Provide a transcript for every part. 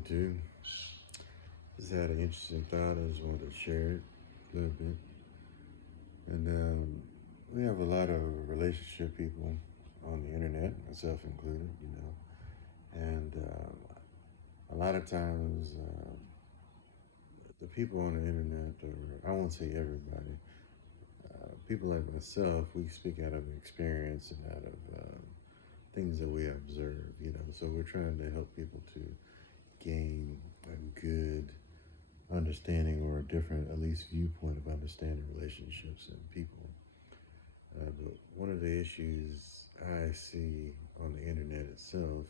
YouTube? Just had an interesting thought. I just wanted to share it a little bit. And we have a lot of relationship people on the internet, myself included. And a lot of times, the people on the internet, or I won't say everybody, people like myself, we speak out of experience and out of things that we observe. So we're trying to help people to gain a good understanding or a different, at least, viewpoint of understanding relationships and people. But one of the issues I see on the internet itself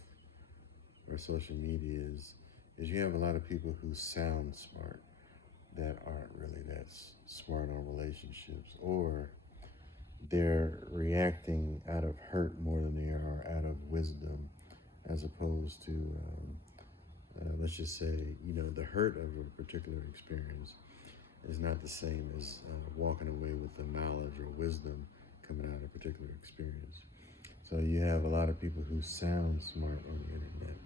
or social media is you have a lot of people who sound smart that aren't really that smart on relationships, or they're reacting out of hurt more than they are out of wisdom, as opposed to let's just say, the hurt of a particular experience is not the same as walking away with the knowledge or wisdom coming out of a particular experience. So you have a lot of people who sound smart on the internet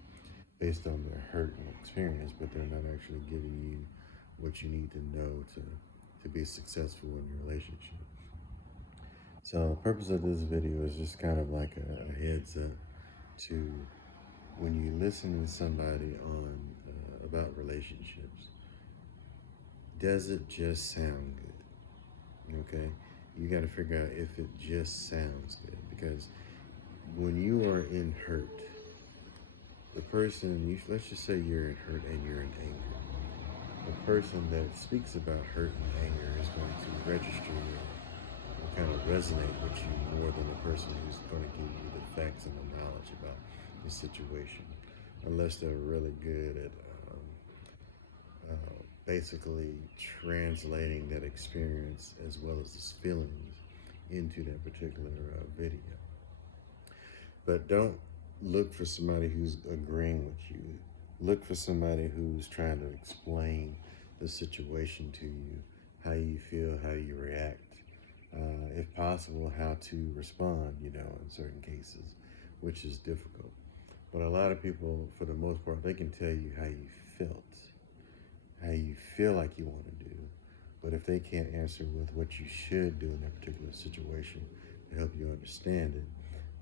based on their hurt and experience, but they're not actually giving you what you need to know to be successful in your relationship. So the purpose of this video is just kind of like a heads up to when you listen to somebody on about relationships, does it just sound good? Okay, you got to figure out if it just sounds good, because when you are in hurt, the person, let's just say you're in hurt and you're in anger, the person that speaks about hurt and anger is going to register or kind of resonate with you more than the person who's going to give you the facts and the knowledge about the situation, unless they're really good at basically translating that experience as well as the feelings into that particular video. But don't look for somebody who's agreeing with you. Look for somebody who's trying to explain the situation to you, how you feel, how you react, if possible, how to respond, in certain cases, which is difficult. But a lot of people, for the most part, they can tell you how you felt, how you feel like you want to do. But if they can't answer with what you should do in that particular situation to help you understand it,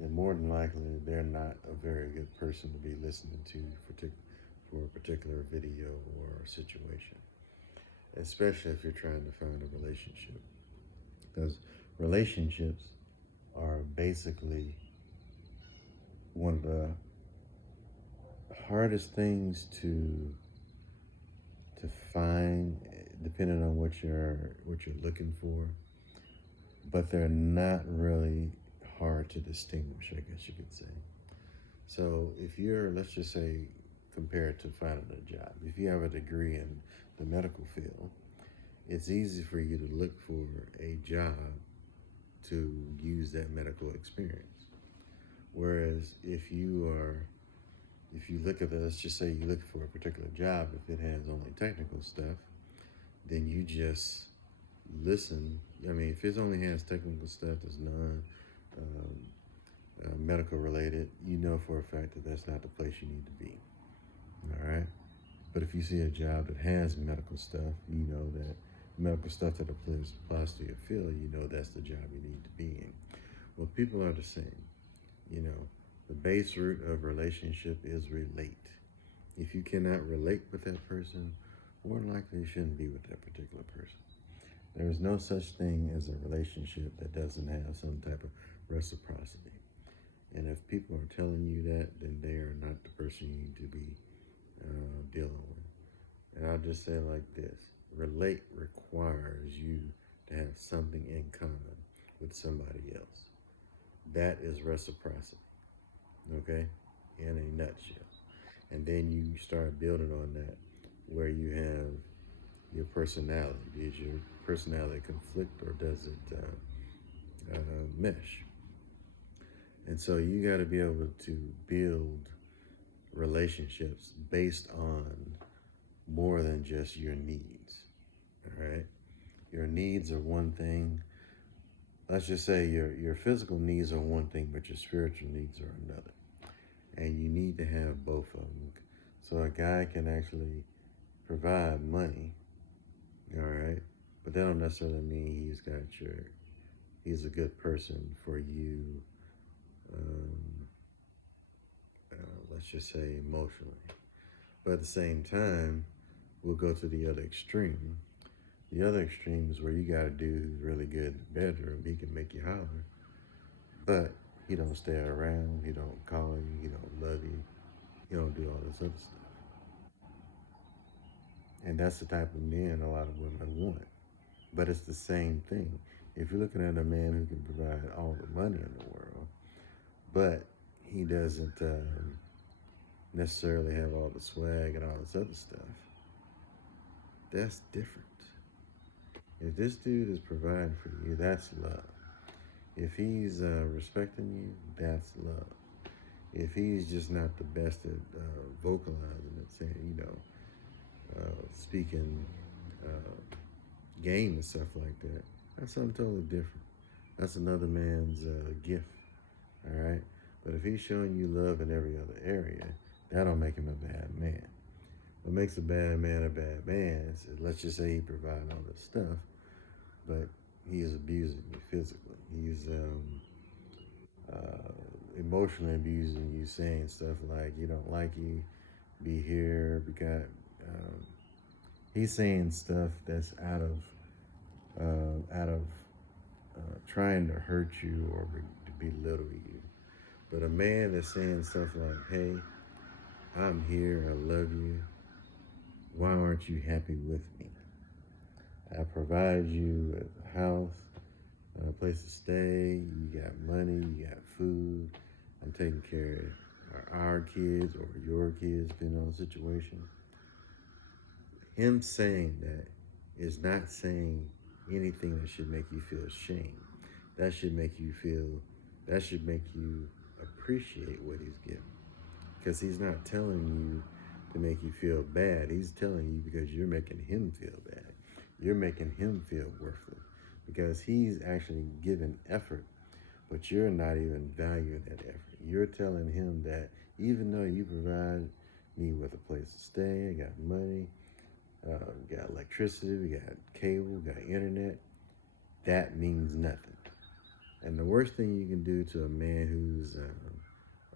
then more than likely they're not a very good person to be listening to for a particular video or situation, especially if you're trying to find a relationship. Because relationships are basically one of the hardest things to find, depending on what you're looking for, but they're not really hard to distinguish, I guess you could say. So if you're, let's just say, compared to finding a job, if you have a degree in the medical field, it's easy for you to look for a job to use that medical experience. Whereas if you look at let's just say you look for a particular job, if it has only technical stuff, then you just listen. I mean, if it only has technical stuff that's medical related, you know for a fact that that's not the place you need to be. All right. But if you see a job that has medical stuff, you know that medical stuff that applies to your field, you know that's the job you need to be in. Well, people are the same. The base root of relationship is relate. If you cannot relate with that person, more than likely you shouldn't be with that particular person. There is no such thing as a relationship that doesn't have some type of reciprocity. And if people are telling you that, then they are not the person you need to be dealing with. And I'll just say it like this: relate requires you to have something in common with somebody else. That is reciprocity, okay, in a nutshell. And then you start building on that, where you have your personality. Does your personality conflict, or does it mesh? And so you got to be able to build relationships based on more than just your needs, all right? Your needs are one thing. Let's just say your physical needs are one thing, but your spiritual needs are another. And you need to have both of them. So a guy can actually provide money, all right, but that don't necessarily mean he's a good person for you. Um, let's just say emotionally. But at the same time, we'll go to the other extreme. The other extreme is where you got a dude who's really good in the bedroom. He can make you holler, but he don't stay around. He don't call you. He don't love you. He don't do all this other stuff. And that's the type of men a lot of women want. But it's the same thing. If you're looking at a man who can provide all the money in the world, but he doesn't necessarily have all the swag and all this other stuff, that's different. If this dude is providing for you, that's love. If he's respecting you, that's love. If he's just not the best at vocalizing and saying, speaking game and stuff like that, that's something totally different. That's another man's gift, all right? But if he's showing you love in every other area, that don't make him a bad man. What makes a bad man is, let's just say he provides all this stuff, but he is abusing you physically. He's emotionally abusing you, saying stuff like, you don't like you, be here, because he's saying stuff that's out of trying to hurt you or to belittle you. But a man that's saying stuff like, hey, I'm here, I love you, why aren't you happy with me? I provide you with a house, a place to stay, you got money, you got food, I'm taking care of our kids or your kids, depending on the situation. Him saying that is not saying anything that should make you feel shame. That should make you appreciate what he's giving. Because he's not telling you to make you feel bad. He's telling you because you're making him feel bad. You're making him feel worthless. Because he's actually giving effort, but you're not even valuing that effort. You're telling him that even though you provide me with a place to stay, I got money, we got electricity, we got cable, we got internet, that means nothing. And the worst thing you can do to a man who's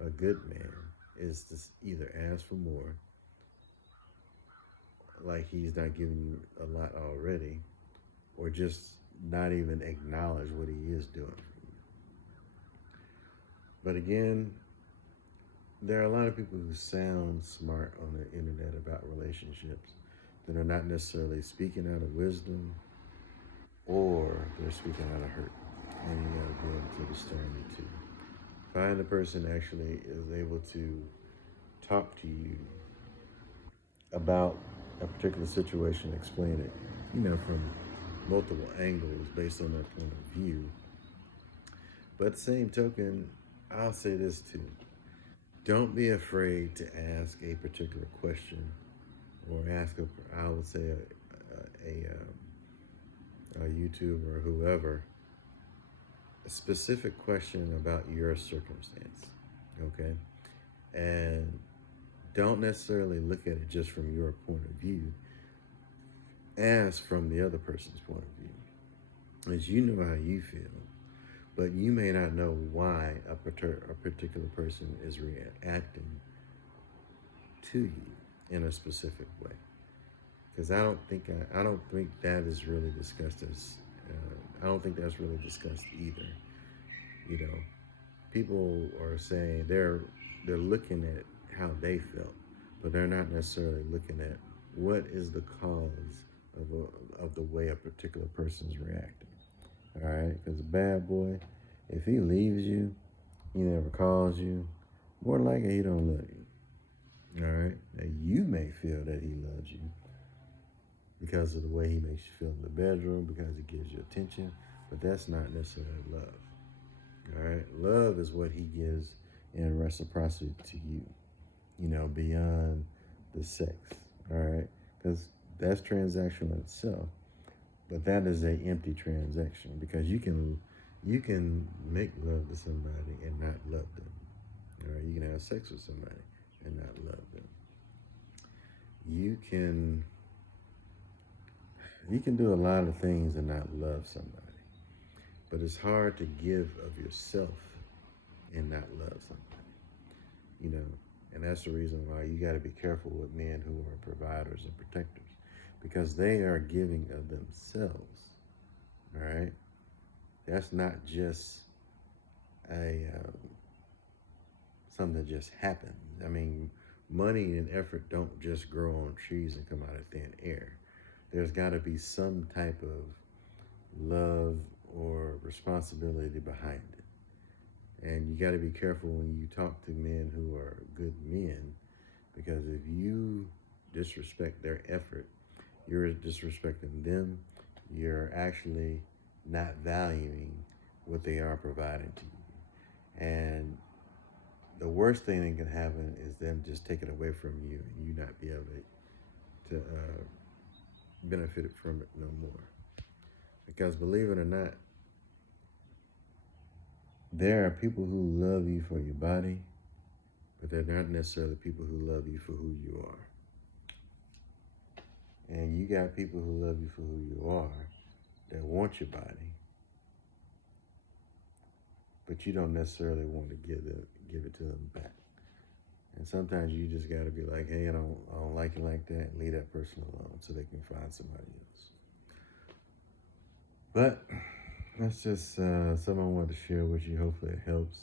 a good man is to either ask for more, like he's not giving you a lot already, or just not even acknowledge what he is doing for you. But again, there are a lot of people who sound smart on the internet about relationships that are not necessarily speaking out of wisdom, or they're speaking out of hurt. And you gotta be able to discern the two. Find the person actually is able to talk to you about a particular situation, explain it, from multiple angles based on their point of view. But at the same token, I'll say this too. Don't be afraid to ask a particular question or I would say a YouTuber or whoever, a specific question about your circumstance, okay? And don't necessarily look at it just from your point of view. Ask from the other person's point of view. As you know how you feel, but you may not know why a particular person is reacting to you in a specific way. Because I don't think that is really discussed as. I don't think that's really discussed either. People are saying they're looking at how they felt, but they're not necessarily looking at what is the cause of the way a particular person's reacting. All right, because a bad boy, if he leaves you, he never calls you, more likely he don't love you. All right, now you may feel that he loves you because of the way he makes you feel in the bedroom, because he gives you attention, but that's not necessarily love. All right, love is what he gives in reciprocity to you, beyond the sex. All right, because that's transactional itself, but that is an empty transaction, because you can make love to somebody and not love them. All right, you can have sex with somebody and not love them. you can do a lot of things and not love somebody. But it's hard to give of yourself and not love somebody, you know. And that's the reason why you got to be careful with men who are providers and protectors, because they are giving of themselves. All right, that's not just a something that just happens. I mean, money and effort don't just grow on trees and come out of thin air. There's got to be some type of love or responsibility behind it. And you got to be careful when you talk to men who are good men, because if you disrespect their effort, you're disrespecting them. You're actually not valuing what they are providing to you. And the worst thing that can happen is them just take it away from you and you not be able to benefit from it no more. Because believe it or not, there are people who love you for your body, but they're not necessarily people who love you for who you are. And you got people who love you for who you are that want your body, but you don't necessarily want to give it to them back. And sometimes you just got to be like, hey, I don't like it like that, and leave that person alone so they can find somebody else. But that's just something I wanted to share with you. Hopefully it helps.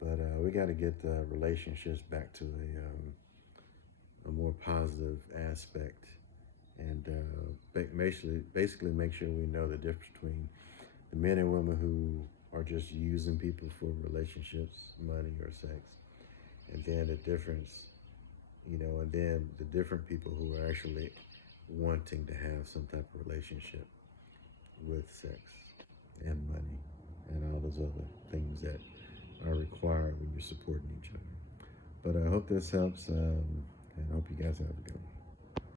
But we got to get the relationships back to a more positive aspect, and basically make sure we know the difference between the men and women who are just using people for relationships, money, or sex, and then the difference, and then the different people who are actually wanting to have some type of relationship with sex and money and all those other things that are required when you're supporting each other. But I hope this helps, and I hope you guys have a good one.